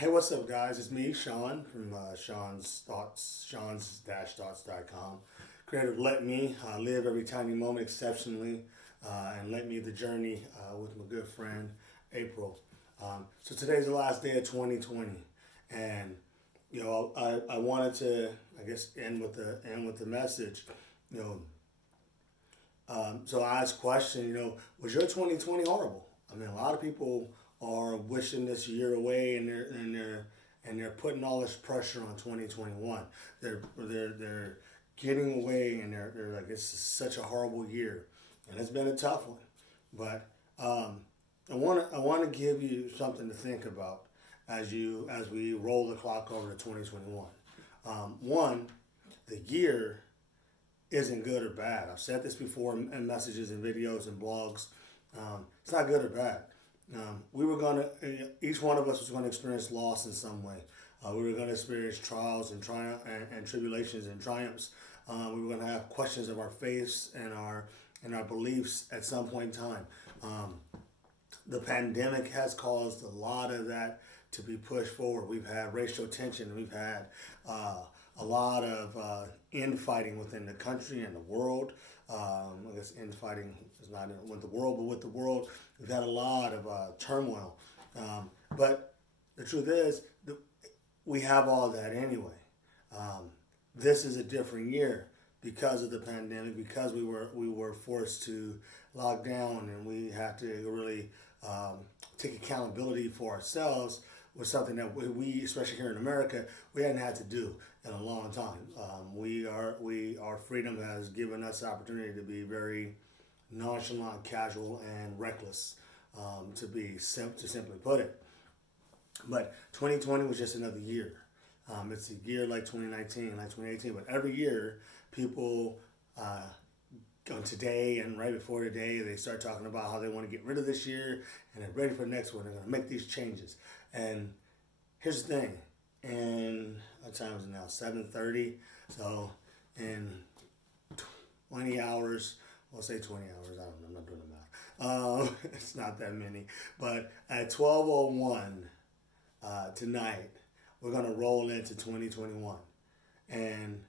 Hey, what's up, guys? It's me, Sean, from Sean's Thoughts, Sean's-Thoughts.com. Creative, let me live every tiny moment exceptionally, and let me the journey with my good friend, April. So today's the last day of 2020, and I wanted to, I guess, end with the message. You know, so I asked a question. Was your 2020 horrible? I mean, a lot of people are wishing this year away, and they're putting all this pressure on 2021. They're getting away, and they're like, this is such a horrible year, and it's been a tough one. But I want to give you something to think about as we roll the clock over to 2021. One, the year isn't good or bad. I've said this before in messages and videos and blogs. It's not good or bad. Each one of us was gonna experience loss in some way. We were gonna experience trials and and tribulations and triumphs. We were gonna have questions of our faiths and our beliefs at some point in time. The pandemic has caused a lot of that to be pushed forward. We've had racial tension. We've had a lot of infighting within the country and the world. I guess infighting is not with the world, but with the world, we've had a lot of turmoil. But the truth is, we have all that anyway. This is a different year because of the pandemic, because we were forced to lock down, and we had to really take accountability for ourselves, was something that we, especially here in America, we hadn't had to do in a long time. Our freedom has given us the opportunity to be very nonchalant, casual, and reckless, to simply put it. But 2020 was just another year. It's a year like 2019, like 2018. But every year, people on today and right before today, they start talking about how they want to get rid of this year and they're ready for the next one. They're going to make these changes. And here's the thing. And what time is it now? 7:30. So in 20 hours, we'll say 20 hours. I don't know. I'm not doing the math. It's not that many. But at 12:01 tonight, we're going to roll into 2021. And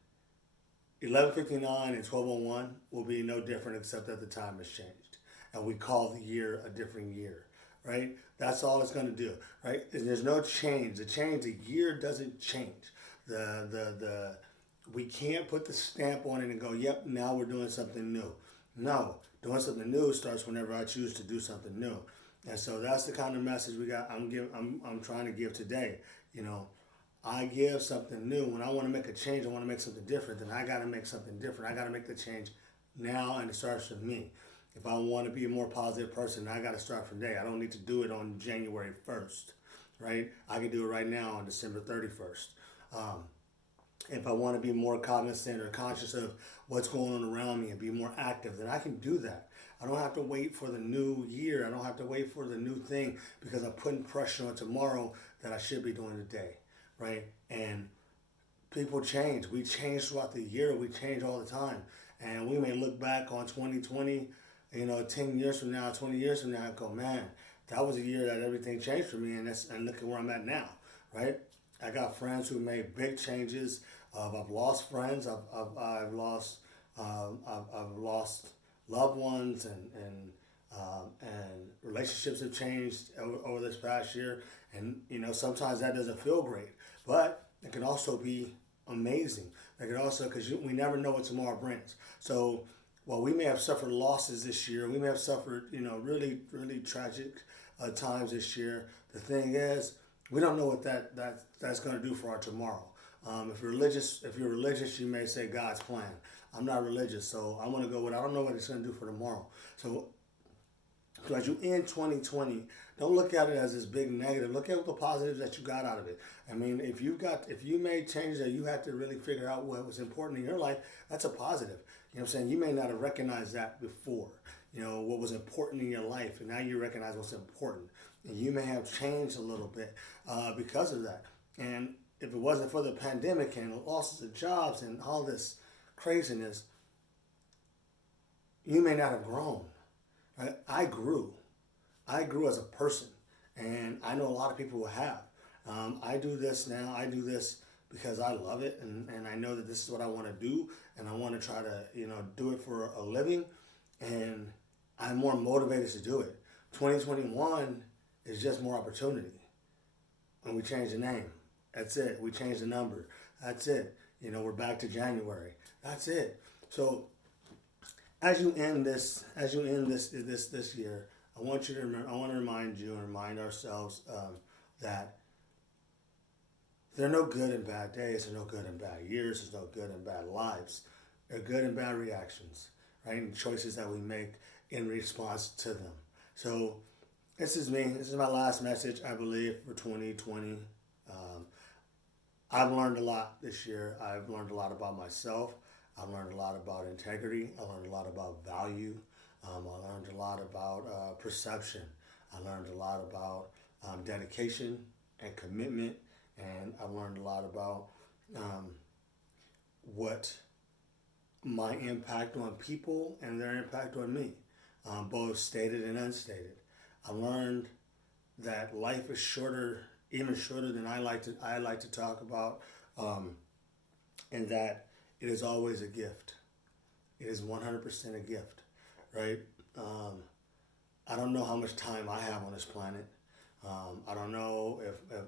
11:59 and 12:01 will be no different, except that the time has changed. And we call the year a different year, right? That's all it's going to do, right? And there's no change. The year doesn't change. We can't put the stamp on it and go, yep, now we're doing something new. No, doing something new starts whenever I choose to do something new. And so that's the kind of message we got. I'm trying to give today. I give something new. When I want to make a change, I want to make something different, then I got to make something different. I got to make the change now, and it starts with me. If I want to be a more positive person, I got to start from today. I don't need to do it on January 1st, right? I can do it right now on December 31st. If I want to be more cognizant or conscious of what's going on around me and be more active, then I can do that. I don't have to wait for the new year. I don't have to wait for the new thing because I'm putting pressure on tomorrow that I should be doing today, right? And people change. We change throughout the year. We change all the time. And we may look back on 2020, 10 years from now, 20 years from now, and go, man, that was a year that everything changed for me, and look at where I'm at now, right? I got friends who made big changes. I've lost friends. I've lost loved ones, and relationships have changed over this past year. And sometimes that doesn't feel great, but it can also be amazing. It can also, because we never know what tomorrow brings. So while we may have suffered losses this year, we may have suffered really really tragic times this year. The thing is, we don't know what that's going to do for our tomorrow. If you're religious, you may say God's plan. I'm not religious, so I'm going to go with I don't know what it's going to do for tomorrow. So as you end 2020, don't look at it as this big negative. Look at the positives that you got out of it. I mean, if you made changes that you had to really figure out what was important in your life, that's a positive. You know what I'm saying? You may not have recognized that before, what was important in your life, and now you recognize what's important. And you may have changed a little bit because of that. And if it wasn't for the pandemic and losses of jobs and all this craziness, you may not have grown. Right? I grew as a person, and I know a lot of people who have. I do this now. I do this because I love it, and I know that this is what I want to do, and I want to try to do it for a living, and I'm more motivated to do it. 2021 is just more opportunity, and we changed the name. That's it. We changed the number. That's it. We're back to January. That's it. So as you end this year, I want to remind you and remind ourselves that there are no good and bad days. There are no good and bad years. There's no good and bad lives. There are good and bad reactions, right? And choices that we make in response to them. So this is me. This is my last message, I believe, for 2020. I've learned a lot this year. I've learned a lot about myself. I've learned a lot about integrity. I learned a lot about value. I learned a lot about perception. I learned a lot about dedication and commitment. And I've learned a lot about what my impact on people and their impact on me, both stated and unstated. I learned that life is shorter, even shorter than I like to talk about, and that it is always a gift. It is 100% a gift, right? I don't know how much time I have on this planet. I don't know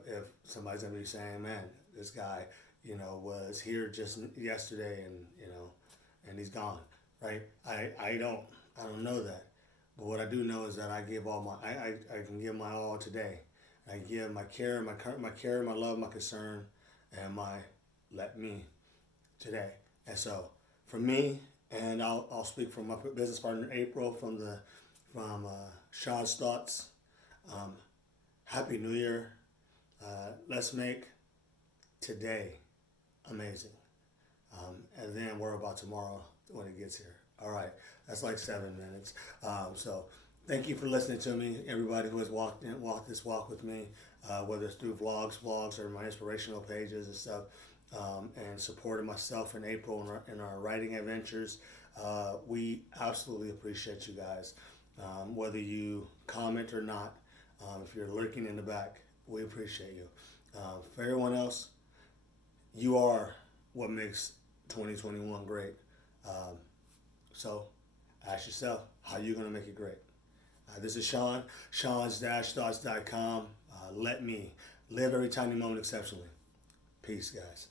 if somebody's gonna be saying, "Man, this guy, was here just yesterday, and he's gone," right? I don't know that, but what I do know is that I give all my I can give my all today. I give my care, my love, my concern, and my let me today. And so for me, and I'll speak from my business partner April from Sean's thoughts. Happy New Year. Let's make today amazing. And then worry about tomorrow when it gets here. All right. That's like 7 minutes. So thank you for listening to me, everybody who has walked this walk with me, whether it's through vlogs, or my inspirational pages and stuff, and supporting myself and April in our writing adventures. We absolutely appreciate you guys. Whether you comment or not, if you're lurking in the back, we appreciate you. For everyone else, you are what makes 2021 great. So ask yourself, how are you going to make it great? This is Sean, Sean's-thoughts.com. Let me live every tiny moment exceptionally. Peace, guys.